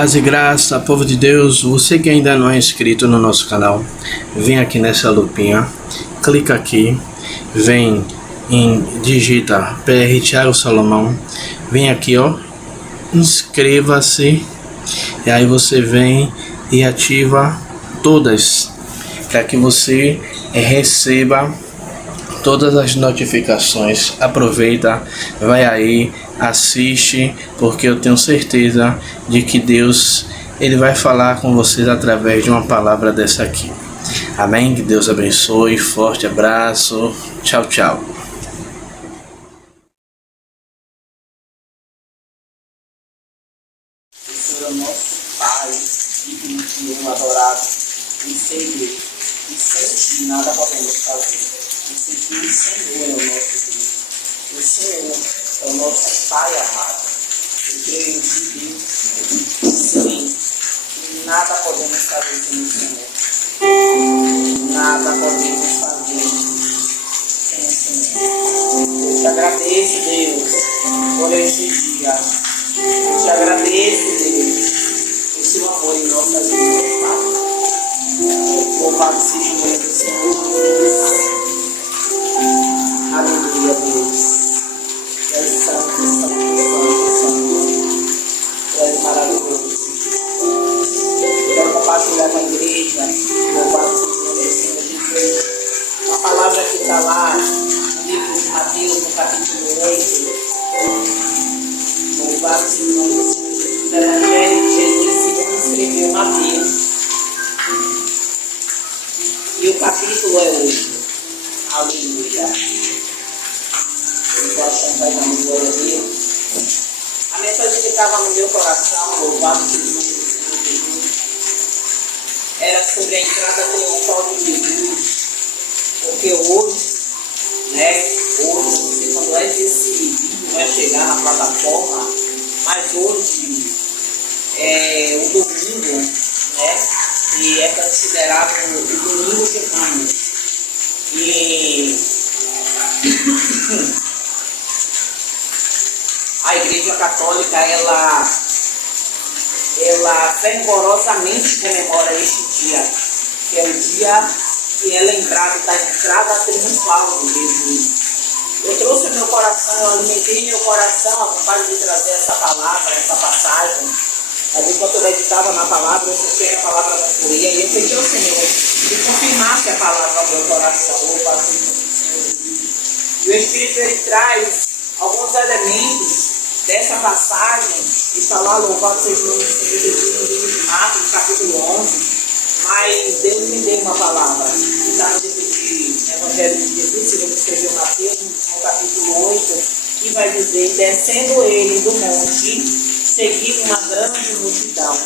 Paz e graça, povo de Deus, você que ainda não é inscrito no nosso canal, vem aqui nessa lupinha, clica aqui, vem em digita PR Thiago Salomão, vem aqui ó, inscreva-se, e aí você vem e ativa todas, para que você receba todas as notificações. Aproveita, vai aí, assiste, porque eu tenho certeza de que Deus ele vai falar com vocês através de uma palavra dessa aqui. Amém? Que Deus abençoe, forte abraço, tchau, tchau. O Senhor é nosso Pai, digno de um adorado, e sem Deus, e sem ti nada podemos fazer. E que o Senhor é o nosso Deus, o Senhor é o nosso Pai amado. Eu creio de Deus, sim, que nada podemos fazer sem o Senhor. Nada podemos fazer sem o Senhor. Eu te agradeço, Deus, por este dia. Eu te agradeço, Deus, o seu amor em nossas vidas, Pai. Louvado seja o nome do Senhor. Aleluia, Deus. Tu és santo, santo, santo, santo. Tu és maravilhoso. Eu quero compartilhar com a igreja. Louvado seja o nome do Senhor Jesus. Uma palavra que está lá no livro de Mateus, no capítulo 8. Louvado seja o nome do Senhor Jesus. O Evangelho de Jesus segundo escreveu Mateus. E o capítulo é 8. Aleluia. Eu estou achando que vai dar uma glória a Deus. A mensagem que estava no meu coração, louvado seja o nome do Senhor Jesus, era sobre a entrada triunfal de Jesus. Porque hoje, hoje, não sei quando é que esse vídeo vai chegar na plataforma, mas hoje é o domingo, e é considerado o domingo de Ramos. E a Igreja Católica, ela fervorosamente comemora este dia, que é o dia que é lembrado da entrada triunfal de Jesus. Eu trouxe o meu coração, eu alimentei meu coração a vontade de trazer essa palavra, essa passagem. Mas enquanto eu meditava na palavra, eu senti que a palavra não fluía, e eu pedi ao Senhor que confirmasse a palavra ao meu coração. Louvado seja o nome do Senhor Jesus. E o Espírito ele traz alguns elementos dessa passagem, está lá, louvado seja o nome do Senhor Jesus, no livro de Marcos, capítulo 11. Mas Deus me deu uma palavra, que está no livro de Evangelho de Jesus, segundo escreveu Mateus, no capítulo 8, que vai dizer: descendo ele do monte, seguiu uma grande multidão,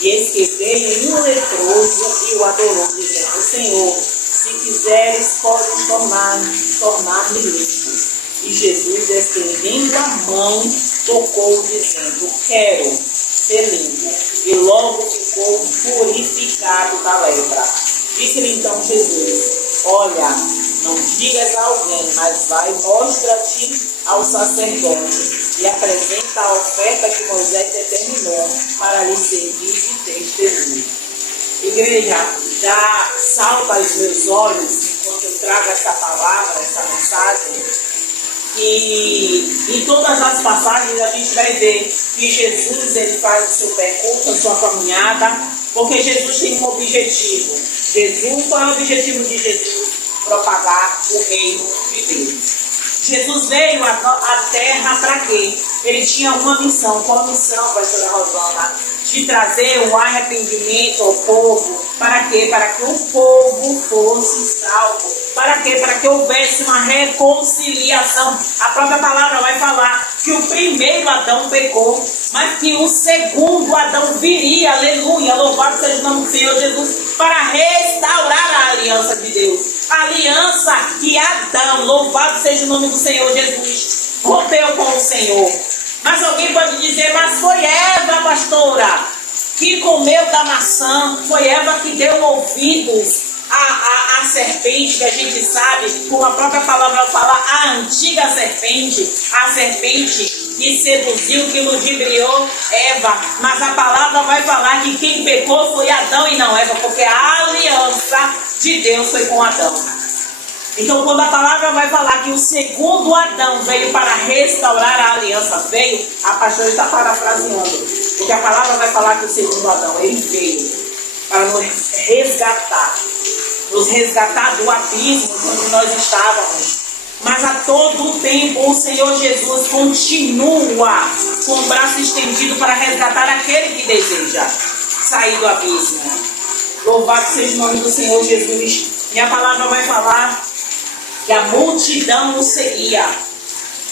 e eis que veio um leproso e o adorou, dizendo: Senhor, se quiseres, podes tornar-me limpo. E Jesus, estendendo a mão, tocou, dizendo: quero ser limpo. E logo ficou purificado da lepra. Disse-lhe então Jesus: olha, não digas a alguém, mas vai, mostra-te ao sacerdote e apresenta a oferta que Moisés determinou para lhe servir de testemunho. Igreja, já salta aos meus olhos, enquanto eu trago essa palavra, essa mensagem, e em todas as passagens a gente vai ver que Jesus ele faz o seu percurso, a sua caminhada, porque Jesus tem um objetivo. Qual é o objetivo de Jesus? Propagar o reino de Deus. Jesus veio à terra para quê? Ele tinha uma missão. Qual a missão, pastora Rosana? De trazer o arrependimento ao povo. Para quê? Para que o povo fosse salvo. Para quê? Para que houvesse uma reconciliação. A própria palavra vai falar que o primeiro Adão pecou, mas que o segundo Adão viria, aleluia, louvado seja o nome do Senhor Jesus, para restaurar a aliança de Deus. A aliança que Adão, louvado seja o nome do Senhor Jesus, rompeu com o Senhor. Mas alguém pode dizer: mas foi Eva, pastora, que comeu da maçã, foi Eva que deu ouvidos a serpente, que a gente sabe, como a própria palavra fala, a antiga serpente, a serpente que seduziu, que ludibriou Eva. Mas a palavra vai falar que quem pecou foi Adão e não Eva, porque a aliança de Deus foi com Adão. Então, quando a palavra vai falar que o segundo Adão veio para restaurar a aliança, a pastora está parafraseando, porque a palavra vai falar que o segundo Adão, ele veio para nos resgatar do abismo onde nós estávamos. Mas a todo tempo o Senhor Jesus continua com o braço estendido para resgatar aquele que deseja sair do abismo. Louvado seja o nome do Senhor Jesus. Minha palavra vai falar que a multidão o seguia.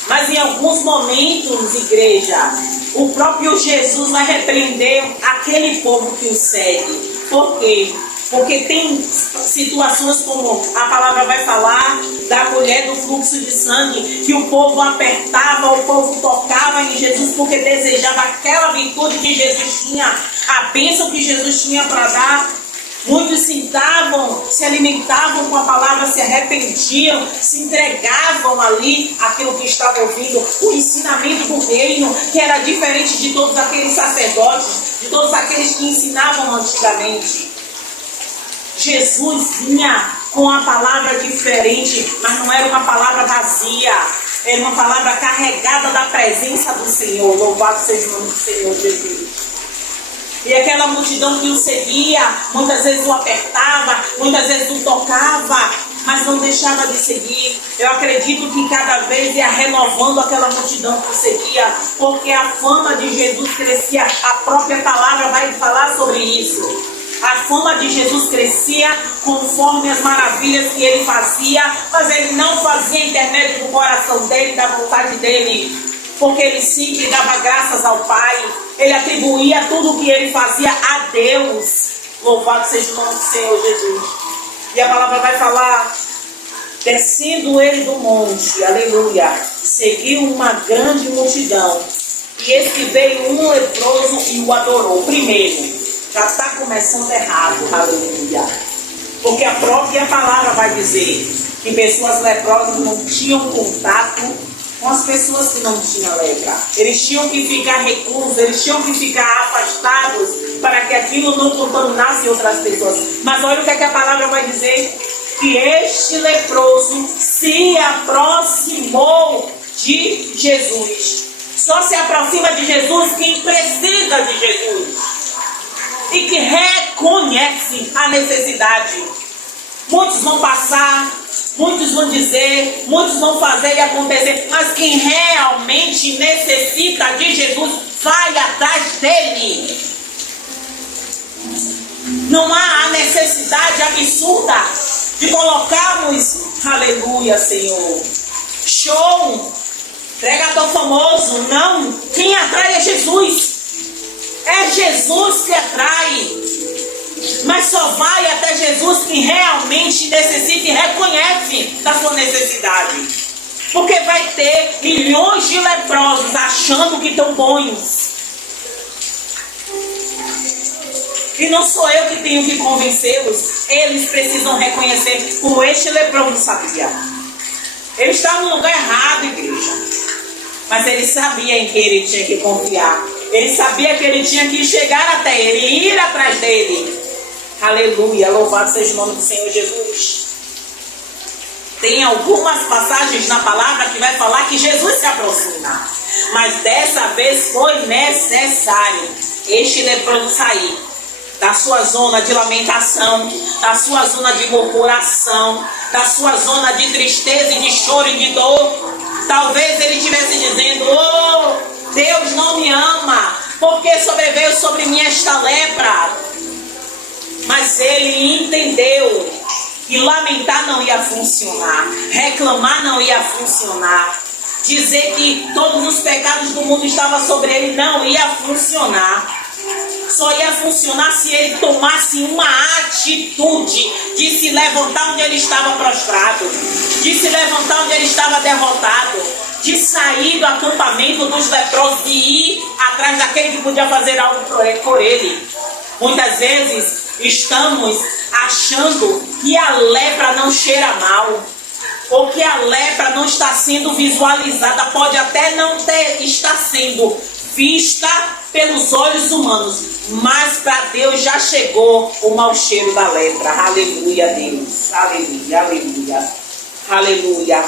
Mas em alguns momentos, igreja, o próprio Jesus vai repreender aquele povo que o segue. Por quê? Porque tem situações como a palavra vai falar da mulher do fluxo de sangue, que o povo apertava, o povo tocava em Jesus porque desejava aquela virtude que Jesus tinha, a bênção que Jesus tinha para dar. Muitos se alimentavam com a palavra, se arrependiam, se entregavam ali àquilo que estava ouvindo, o ensinamento do reino, que era diferente de todos aqueles sacerdotes, de todos aqueles que ensinavam antigamente. Jesus vinha com a palavra diferente, mas não era uma palavra vazia, era uma palavra carregada da presença do Senhor. Louvado seja o nome do Senhor Jesus. E aquela multidão que o seguia, muitas vezes o apertava, muitas vezes o tocava, mas não deixava de seguir. Eu acredito que cada vez ia renovando aquela multidão que o seguia, porque a fama de Jesus crescia. A própria palavra vai falar sobre isso. A fama de Jesus crescia conforme as maravilhas que ele fazia, mas ele não fazia intermédio do coração dele, da vontade dele, porque ele sempre dava graças ao Pai. Ele atribuía tudo o que ele fazia a Deus. Louvado seja o nome do Senhor Jesus. E a palavra vai falar: descendo ele do monte, aleluia, seguiu uma grande multidão, e eis que veio um leproso e o adorou. Primeiro, já está começando errado, aleluia, porque a própria palavra vai dizer que pessoas leprosas não tinham contato com as pessoas que não tinham lepra. Eles tinham que ficar reclusos, eles tinham que ficar afastados para que aquilo não contaminasse outras pessoas. Mas olha o que a palavra vai dizer: que este leproso se aproximou de Jesus. Só se aproxima de Jesus quem precisa de Jesus e que reconhece a necessidade. Muitos vão passar, muitos vão dizer, muitos vão fazer e acontecer, mas quem realmente necessita de Jesus vai atrás dele. Não há a necessidade absurda de colocarmos, aleluia, Senhor, show, pregador famoso. Não, quem atrai é Jesus. É Jesus que atrai. Mas só vai até Jesus quem realmente necessita e reconhece da sua necessidade. Porque vai ter milhões de leprosos achando que estão bons. E não sou eu que tenho que convencê-los. Eles precisam reconhecer, como este leproso sabia. Ele estava no lugar errado, igreja. Mas ele sabia em quem ele tinha que confiar. Ele sabia que ele tinha que chegar até ele, ir atrás dele. Aleluia, louvado seja o nome do Senhor Jesus. Tem algumas passagens na palavra que vai falar que Jesus se aproxima. Mas dessa vez foi necessário este leproso sair da sua zona de lamentação, da sua zona de murmuração, da sua zona de tristeza e de choro e de dor. Talvez ele estivesse dizendo: oh, Deus não me ama, porque sobreveio sobre mim esta lepra. Mas ele entendeu que lamentar não ia funcionar, reclamar não ia funcionar, dizer que todos os pecados do mundo estavam sobre ele não ia funcionar. Só ia funcionar se ele tomasse uma atitude de se levantar onde ele estava prostrado, de se levantar onde ele estava derrotado, de sair do acampamento dos leprosos e ir atrás daquele que podia fazer algo por ele. Muitas vezes estamos achando que a lepra não cheira mal, ou que a lepra não está sendo visualizada, pode até não estar sendo vista pelos olhos humanos, mas para Deus já chegou o mau cheiro da lepra. Aleluia, Deus. Aleluia, aleluia, aleluia.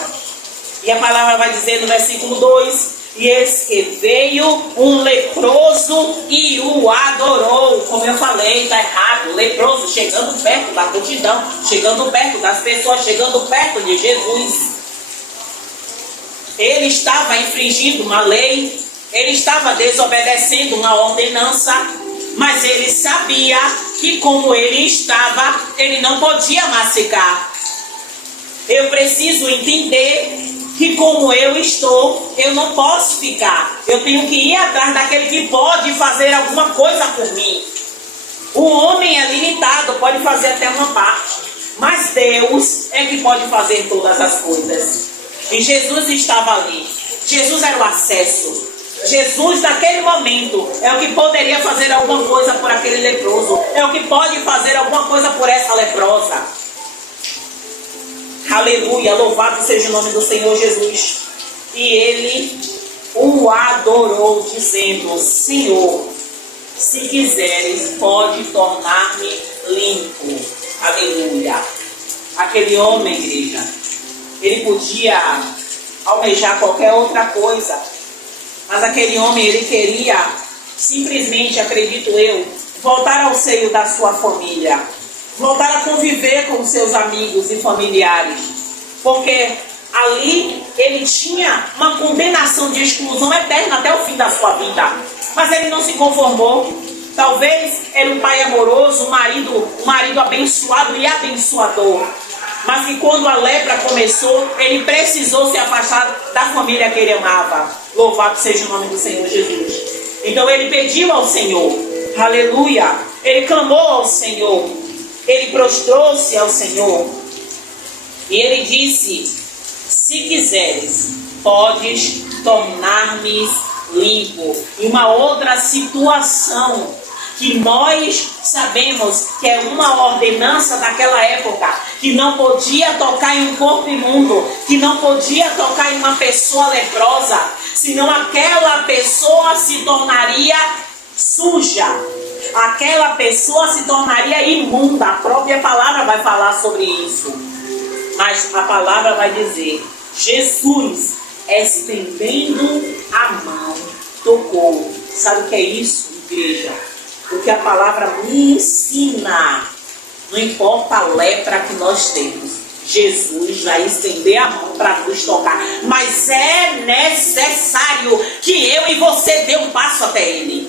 E a palavra vai dizer no versículo 2: e eis que veio um leproso e o adorou. Como eu falei, está errado. Leproso chegando perto da multidão, chegando perto das pessoas, chegando perto de Jesus. Ele estava infringindo uma lei, ele estava desobedecendo uma ordenança, mas ele sabia que como ele estava, ele não podia mais ficar. Eu preciso entender que como eu estou, eu não posso ficar. Eu tenho que ir atrás daquele que pode fazer alguma coisa por mim. O homem é limitado, pode fazer até uma parte, mas Deus é que pode fazer todas as coisas. E Jesus estava ali. Jesus era o acesso. Jesus, naquele momento, é o que poderia fazer alguma coisa por aquele leproso. É o que pode fazer alguma coisa por essa leprosa. Aleluia, louvado seja o nome do Senhor Jesus. E ele o adorou, dizendo: Senhor, se quiseres, pode tornar-me limpo. Aleluia. Aquele homem, igreja, ele podia almejar qualquer outra coisa, mas aquele homem, ele queria simplesmente, acredito eu, voltar ao seio da sua família, voltar a conviver com seus amigos e familiares, porque ali ele tinha uma condenação de exclusão eterna até o fim da sua vida, mas ele não se conformou. Talvez era um pai amoroso, um marido abençoado e abençoador, mas que quando a lepra começou, ele precisou se afastar da família que ele amava. Louvado seja o nome do Senhor Jesus. Então ele pediu ao Senhor, aleluia, ele clamou ao Senhor, ele prostrou-se ao Senhor e ele disse: se quiseres, podes tornar-me limpo. E uma outra situação que nós sabemos que é uma ordenança daquela época, que não podia tocar em um corpo imundo, que não podia tocar em uma pessoa leprosa, senão aquela pessoa se tornaria suja, aquela pessoa se tornaria imunda. A própria palavra vai falar sobre isso, mas a palavra vai dizer: Jesus, estendendo a mão, tocou. Sabe o que é isso, igreja? O que a palavra me ensina, não importa a lepra que nós temos, Jesus vai estender a mão para nos tocar, mas é necessário que eu e você dê um passo até Ele.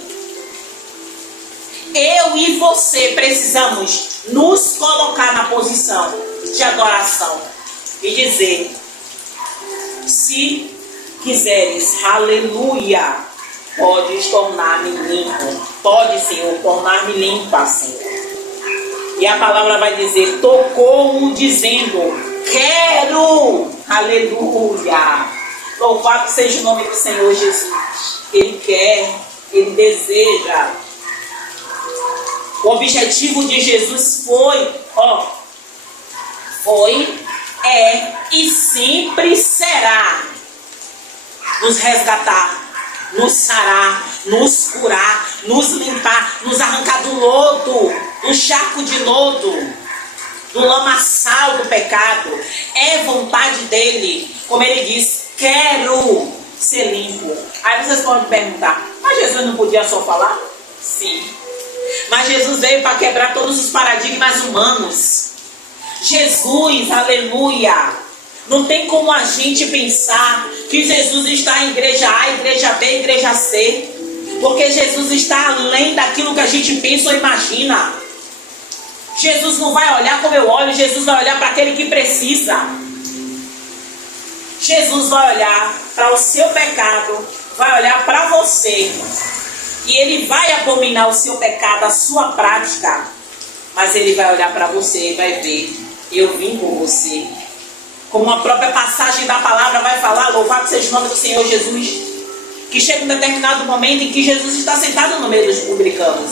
Eu e você precisamos nos colocar na posição de adoração e dizer: se quiseres, aleluia, podes tornar-me limpo. Pode, Senhor, tornar-me limpa, Senhor. E a palavra vai dizer: tocou-o dizendo: quero. Aleluia. Louvado seja o nome do Senhor Jesus. Ele quer, Ele deseja. O objetivo de Jesus é e sempre será nos resgatar, nos sarar, nos curar, nos limpar, nos arrancar do lodo, do charco de lodo, do lamaçal do pecado. É vontade dele, como ele diz: quero ser limpo. Aí vocês podem perguntar: mas Jesus não podia só falar? Sim, mas Jesus veio para quebrar todos os paradigmas humanos. Jesus, aleluia, não tem como a gente pensar que Jesus está em igreja A, igreja B, igreja C, porque Jesus está além daquilo que a gente pensa ou imagina. Jesus não vai olhar como eu olho, Jesus vai olhar para aquele que precisa. Jesus vai olhar para o seu pecado, vai olhar para você, e Ele vai abominar o seu pecado, a sua prática, mas Ele vai olhar para você e vai ver: eu vim por você. Como a própria passagem da palavra vai falar, louvado seja o nome do Senhor Jesus, que chega um determinado momento em que Jesus está sentado no meio dos publicanos,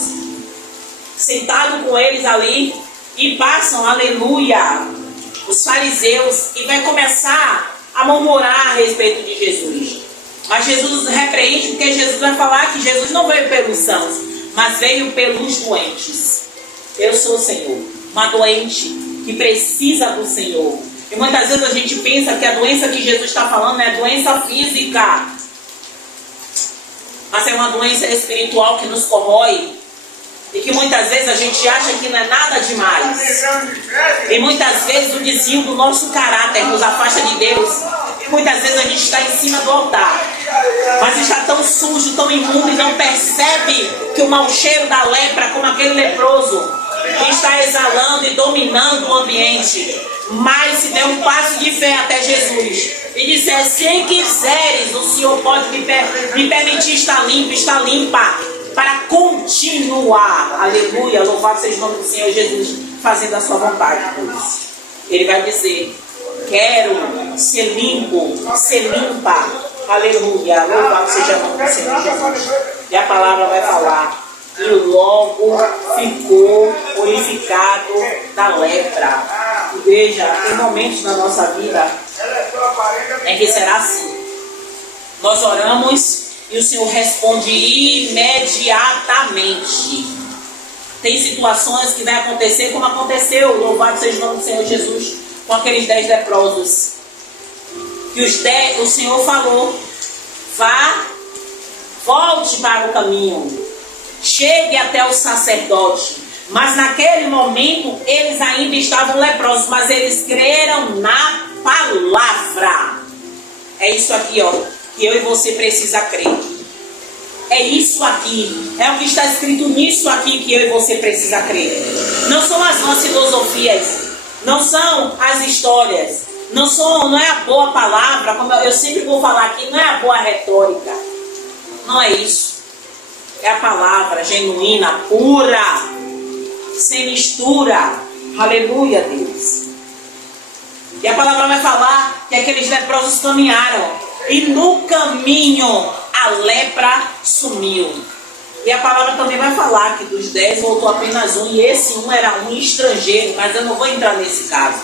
sentado com eles ali, E passam, aleluia, os fariseus e vai começar a murmurar a respeito de Jesus. Mas Jesus repreende, porque Jesus vai falar que Jesus não veio pelos sãos, mas veio pelos doentes. Eu sou o Senhor, uma doente que precisa do Senhor. E muitas vezes a gente pensa que a doença que Jesus está falando é doença física, mas é uma doença espiritual que nos corrói. E que muitas vezes a gente acha que não é nada demais. E muitas vezes o desvio do nosso caráter nos afasta de Deus. E muitas vezes a gente está em cima do altar, mas está tão sujo, tão imundo, e não percebe que o mau cheiro da lepra, como aquele leproso, está exalando e dominando o ambiente. Mas se der um passo de fé até Jesus e disser: se quiseres, o Senhor pode me permitir estar limpo, estar limpa, para continuar, aleluia, louvado seja o nome do Senhor Jesus, fazendo a sua vontade. Ele vai dizer: quero ser limpo, ser limpa, aleluia, louvado seja o nome do Senhor Jesus. E a palavra vai falar: e logo ficou purificado da lepra. Igreja, tem momentos na nossa vida em que será assim. Nós oramos e o Senhor responde imediatamente. Tem situações que vai acontecer como aconteceu, louvado seja o nome do Senhor Jesus, com aqueles 10 leprosos. Que o Senhor falou: vá, volte para o caminho, chegue até o sacerdote. Mas naquele momento eles ainda estavam leprosos, mas eles creram na palavra. É isso aqui, ó, que eu e você precisa crer. É isso aqui, é o que está escrito nisso aqui que eu e você precisa crer. Não são as nossas filosofias, não são as histórias, não é a boa palavra, como eu sempre vou falar aqui, não é a boa retórica. Não é isso. É a palavra genuína, pura, sem mistura. Aleluia, Deus. E a palavra vai falar que aqueles leprosos caminharam e no caminho a lepra sumiu. E a palavra também vai falar que dos 10 voltou apenas um, e esse um era um estrangeiro, mas eu não vou entrar nesse caso.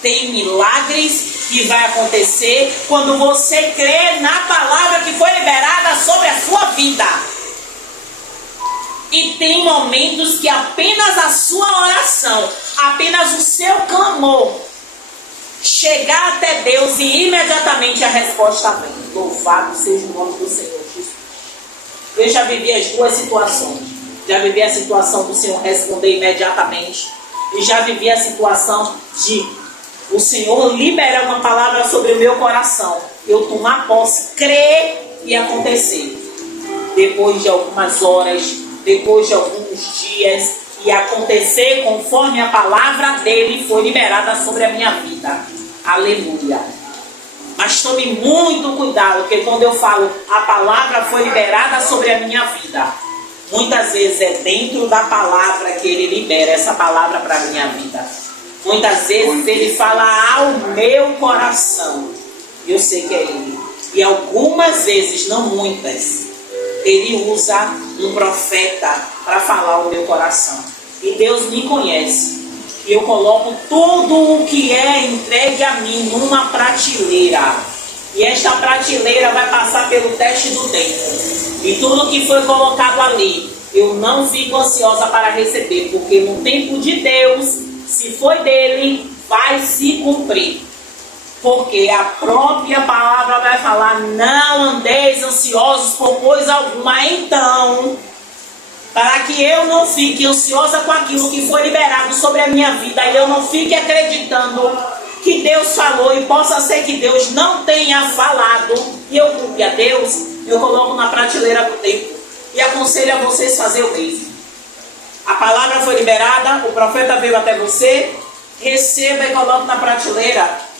Tem milagres que vai acontecer quando você crê na palavra que foi liberada sobre a sua vida. E tem momentos que apenas a sua oração, apenas o seu clamor, chegar até Deus e imediatamente a resposta vem. Louvado seja o nome do Senhor Jesus. Eu já vivi as duas situações. Já vivi a situação do Senhor responder imediatamente. E já vivi a situação de o Senhor liberar uma palavra sobre o meu coração, eu tomar posse, crer e acontecer. Depois de algumas horas, depois de alguns dias, e acontecer conforme a palavra dele foi liberada sobre a minha vida. Aleluia. Mas tome muito cuidado, porque quando eu falo a palavra foi liberada sobre a minha vida, muitas vezes é dentro da palavra que ele libera essa palavra para a minha vida. Muitas vezes ele fala ao meu coração. Eu sei que é ele. E algumas vezes, não muitas, ele usa um profeta para falar ao meu coração. E Deus me conhece. E eu coloco tudo o que é entregue a mim numa prateleira. E esta prateleira vai passar pelo teste do tempo. E tudo que foi colocado ali, eu não fico ansiosa para receber. Porque no tempo de Deus, se foi dele, vai se cumprir. Porque a própria palavra vai falar: não andeis ansiosos por coisa alguma. Então, para que eu não fique ansiosa com aquilo que foi liberado sobre a minha vida, e eu não fique acreditando que Deus falou, e possa ser que Deus não tenha falado, e eu culpe a Deus, eu coloco na prateleira do tempo. E aconselho a vocês fazer o mesmo. A palavra foi liberada, o profeta veio até você, receba e coloque na prateleira.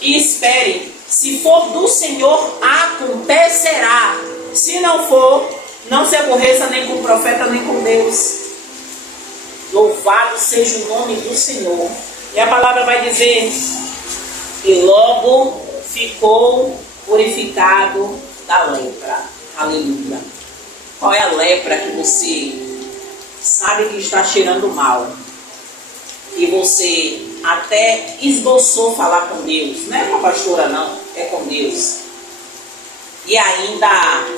E espere. Se for do Senhor, acontecerá. Se não for, não se aborreça nem com o profeta, nem com Deus. Louvado seja o nome do Senhor. E a palavra vai dizer: e logo ficou purificado da lepra. Aleluia. Qual é a lepra que você sabe que está cheirando mal? e você até esboçou falar com Deus, não é com a pastora não, é com Deus, e ainda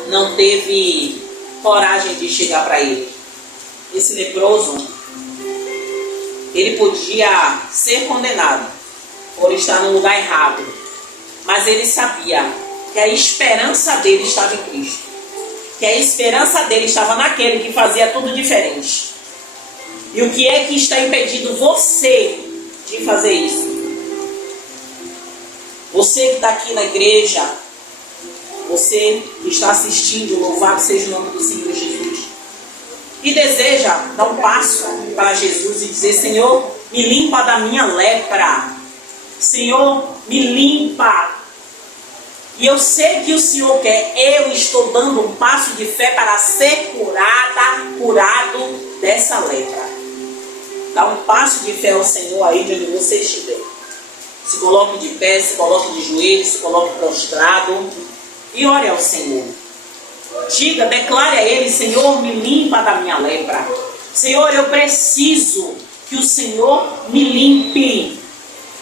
não teve coragem de chegar para ele. Esse leproso, ele podia ser condenado por estar no lugar errado, mas ele sabia que a esperança dele estava em Cristo, que a esperança dele estava naquele que fazia tudo diferente. E o que é que está impedindo você de fazer isso? Você que está aqui na igreja, você que está assistindo, louvado seja o nome do Senhor Jesus, e deseja dar um passo para Jesus e dizer: Senhor, me limpa da minha lepra. Senhor, me limpa. E eu sei que o Senhor quer. Eu estou dando um passo de fé para ser curado dessa lepra. Dá um passo de fé ao Senhor aí de onde você estiver. Se coloque de pé, se coloque de joelhos, se coloque prostrado e ore ao Senhor. Diga, declare a Ele: Senhor, me limpa da minha lepra. Senhor, eu preciso que o Senhor me limpe,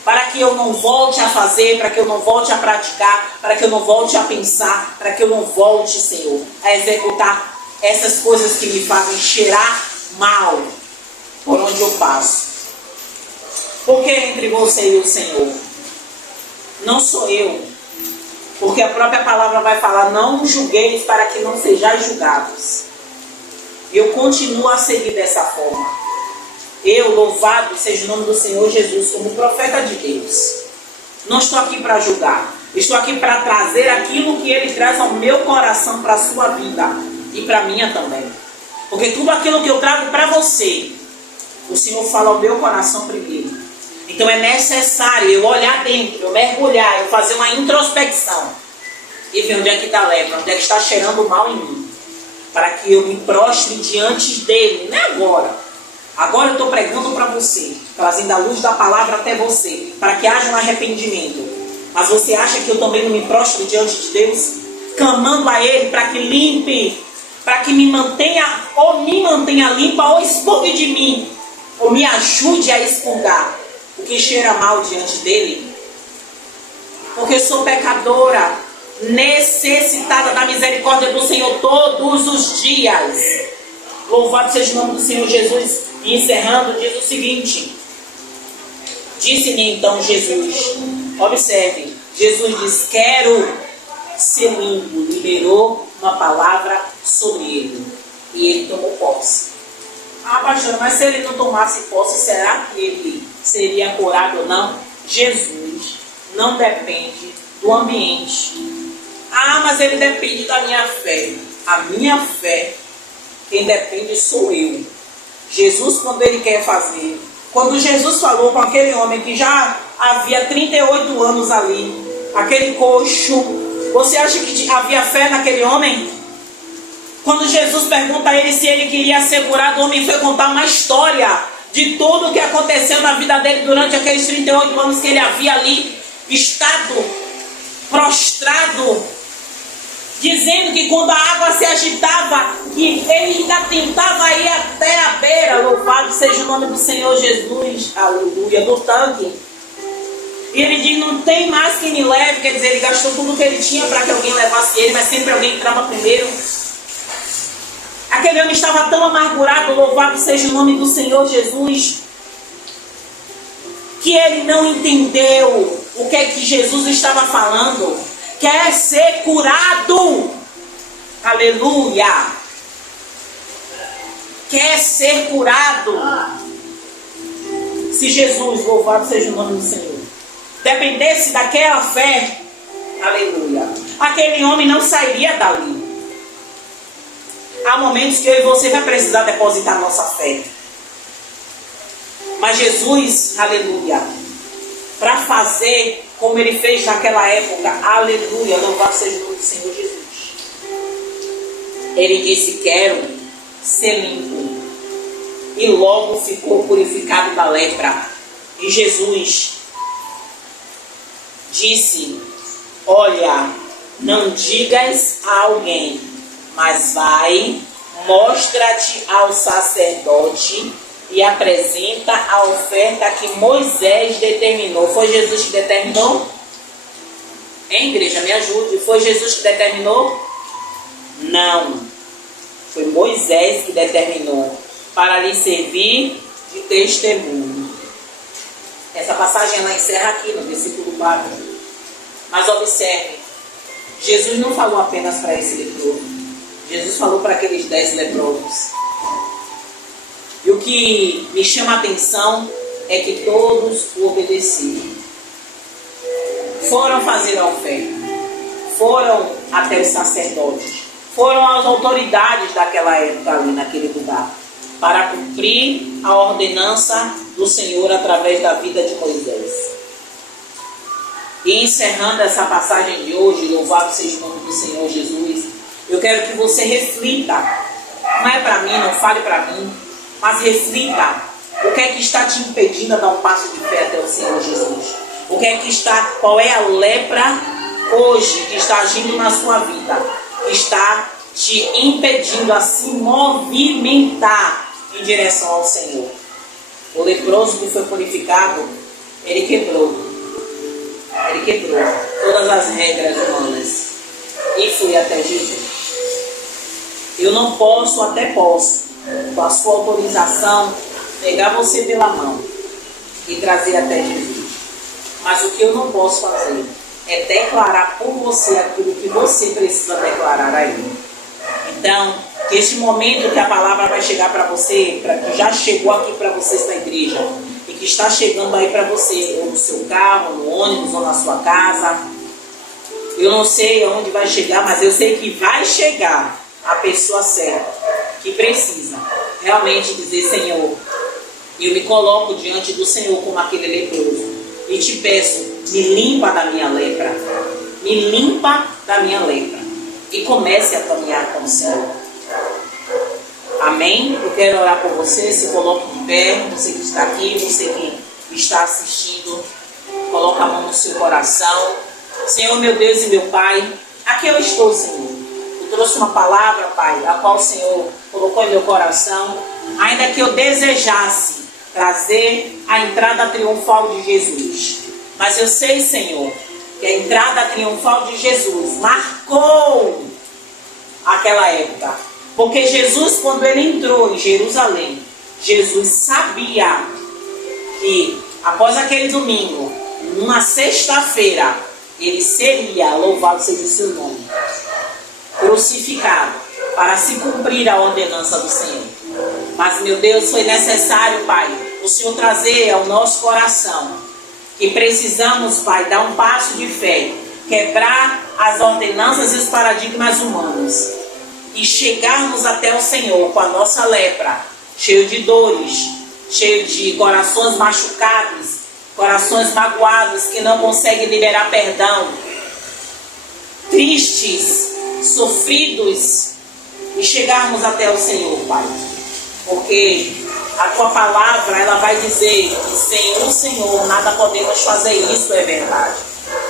para que eu não volte a fazer, para que eu não volte a praticar, para que eu não volte a pensar, para que eu não volte, Senhor, a executar essas coisas que me fazem cheirar mal por onde eu passo. Porque entre você e o Senhor, não sou eu, porque a própria palavra vai falar: não julgueis para que não sejais julgados. Eu continuo a seguir dessa forma. Eu, louvado seja o nome do Senhor Jesus, como profeta de Deus, não estou aqui para julgar. Estou aqui para trazer aquilo que Ele traz ao meu coração, para a sua vida e para a minha também. Porque tudo aquilo que eu trago para você, o Senhor fala ao meu coração primeiro. Então é necessário eu olhar dentro, eu mergulhar, eu fazer uma introspecção e ver onde é que está a lepra, onde é que está cheirando mal em mim, para que eu me prostre diante dele, não é agora. Agora eu estou pregando para você, trazendo a luz da palavra até você, para que haja um arrependimento. Mas você acha que eu também não me prostro diante de Deus, clamando a Ele para que limpe, para que me mantenha limpa, ou expurgue de mim, ou me ajude a expurgar o que cheira mal diante dele? Porque sou pecadora, necessitada da misericórdia do Senhor todos os dias. Louvado seja o nome do Senhor Jesus. E encerrando, diz o seguinte: disse-lhe então Jesus, observe, Jesus diz: quero ser limpo. Liberou uma palavra sobre ele e ele tomou posse. Ah, pastor, mas se ele não tomasse posse, será que ele seria curado ou não? Jesus não depende do ambiente. Ah, mas ele depende da minha fé. A minha fé, quem depende sou eu. Jesus, quando ele quer fazer, quando Jesus falou com aquele homem que já havia 38 anos ali, aquele coxo, você acha que havia fé naquele homem? Quando Jesus pergunta a ele se ele queria ser curado, o homem foi contar uma história de tudo o que aconteceu na vida dele durante aqueles 38 anos que ele havia ali estado prostrado, dizendo que quando a água se agitava, que ele ainda tentava ir até a beira, louvado seja o nome do Senhor Jesus, aleluia, do tanque. E ele diz: não tem mais quem me leve, quer dizer, ele gastou tudo que ele tinha para que alguém levasse ele, mas sempre alguém entrava primeiro. Aquele homem estava tão amargurado, louvado seja o nome do Senhor Jesus, que ele não entendeu o que é que Jesus estava falando. Quer ser curado, aleluia, quer ser curado. Se Jesus, louvado seja o nome do Senhor, dependesse daquela fé, aleluia, aquele homem não sairia dali. Há momentos que eu e você vai precisar depositar nossa fé, mas Jesus, aleluia, para fazer como ele fez naquela época, aleluia, louvado seja o nome do Senhor Jesus, ele disse: quero ser limpo, e logo ficou purificado da lepra. E Jesus disse: olha, não digas a alguém, mas vai, mostra-te ao sacerdote e apresenta a oferta que Moisés determinou. Foi Jesus que determinou? Hein, igreja, me ajude. Foi Jesus que determinou? Não. Foi Moisés que determinou para lhe servir de testemunho. Essa passagem ela encerra aqui no versículo 4. Mas observe, Jesus não falou apenas para esse leproso. Jesus falou para aqueles 10 leprosos. E o que me chama a atenção é que todos o obedeceram. Foram fazer a oferta. Foram até os sacerdotes. Foram às autoridades daquela época ali, naquele lugar, para cumprir a ordenança do Senhor através da vida de Moisés. E encerrando essa passagem de hoje, louvado seja o nome do Senhor Jesus, eu quero que você reflita. Não é para mim, não fale para mim, mas reflita. O que é que está te impedindo a dar um passo de fé até o Senhor Jesus? O que é que está, qual é a lepra hoje que está agindo na sua vida? Que está te impedindo a se movimentar em direção ao Senhor. O leproso que foi purificado, ele quebrou todas as regras humanas e foi até Jesus. Eu não posso, até posso, com a sua autorização, pegar você pela mão e trazer até Jesus. Mas o que eu não posso fazer é declarar por você aquilo que você precisa declarar a Ele. Então, que este momento que a palavra vai chegar para você, que já chegou aqui para vocês na igreja, e que está chegando aí para você, ou no seu carro, no ônibus, ou na sua casa, eu não sei aonde vai chegar, mas eu sei que vai chegar a pessoa certa, que precisa realmente dizer: Senhor, eu me coloco diante do Senhor como aquele leproso, e te peço, me limpa da minha lepra, me limpa da minha lepra, e comece a caminhar com o Senhor. Amém? Eu quero orar por você. Se coloque de pé, você que está aqui, você que está assistindo, coloque a mão no seu coração. Senhor, meu Deus e meu Pai, aqui eu estou, Senhor. Eu trouxe uma palavra, Pai, a qual o Senhor colocou em meu coração, ainda que eu desejasse trazer a entrada triunfal de Jesus. Mas eu sei, Senhor, que a entrada triunfal de Jesus marcou aquela época. Porque Jesus, quando ele entrou em Jerusalém, Jesus sabia que após aquele domingo, numa sexta-feira, ele seria, louvado seja o seu nome, crucificado para se cumprir a ordenança do Senhor. Mas, meu Deus, foi necessário, Pai, o Senhor trazer ao nosso coração que precisamos, Pai, dar um passo de fé, quebrar as ordenanças e os paradigmas humanos e chegarmos até o Senhor com a nossa lepra, cheio de dores, cheio de corações machucados, corações magoados que não conseguem liberar perdão, tristes, sofridos, e chegarmos até o Senhor, Pai. Porque a Tua palavra, ela vai dizer que sem o Senhor nada podemos fazer. Isso é verdade.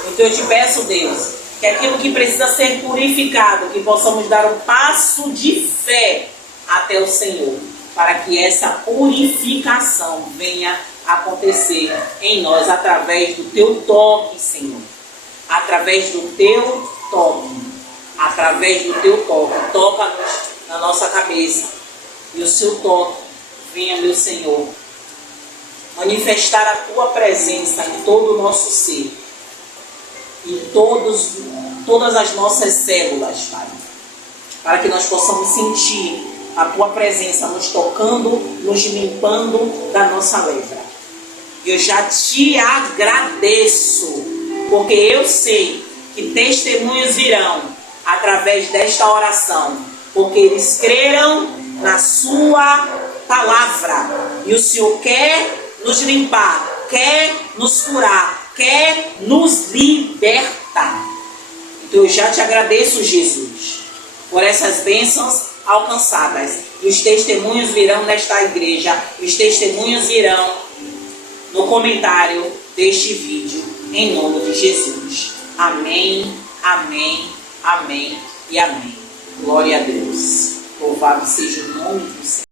Então eu te peço, Deus, que aquilo que precisa ser purificado, que possamos dar um passo de fé até o Senhor, para que essa purificação venha acontecer em nós, através do Teu toque, Senhor. Através do Teu toque. Através do Teu toque. Toca-nos na nossa cabeça. E o Seu toque venha, meu Senhor, manifestar a Tua presença em todo o nosso ser, em todas as nossas células, Pai, para que nós possamos sentir a Tua presença nos tocando, nos limpando da nossa lepra. Eu já te agradeço, porque eu sei que testemunhos virão através desta oração, porque eles creram na Sua palavra, e o Senhor quer nos limpar, quer nos curar, quer nos libertar. Então eu já te agradeço, Jesus, por essas bênçãos alcançadas. E os testemunhos virão nesta igreja, os testemunhos virão no comentário deste vídeo, em nome de Jesus. Amém, amém, amém e amém. Glória a Deus. Louvado seja o nome do Senhor.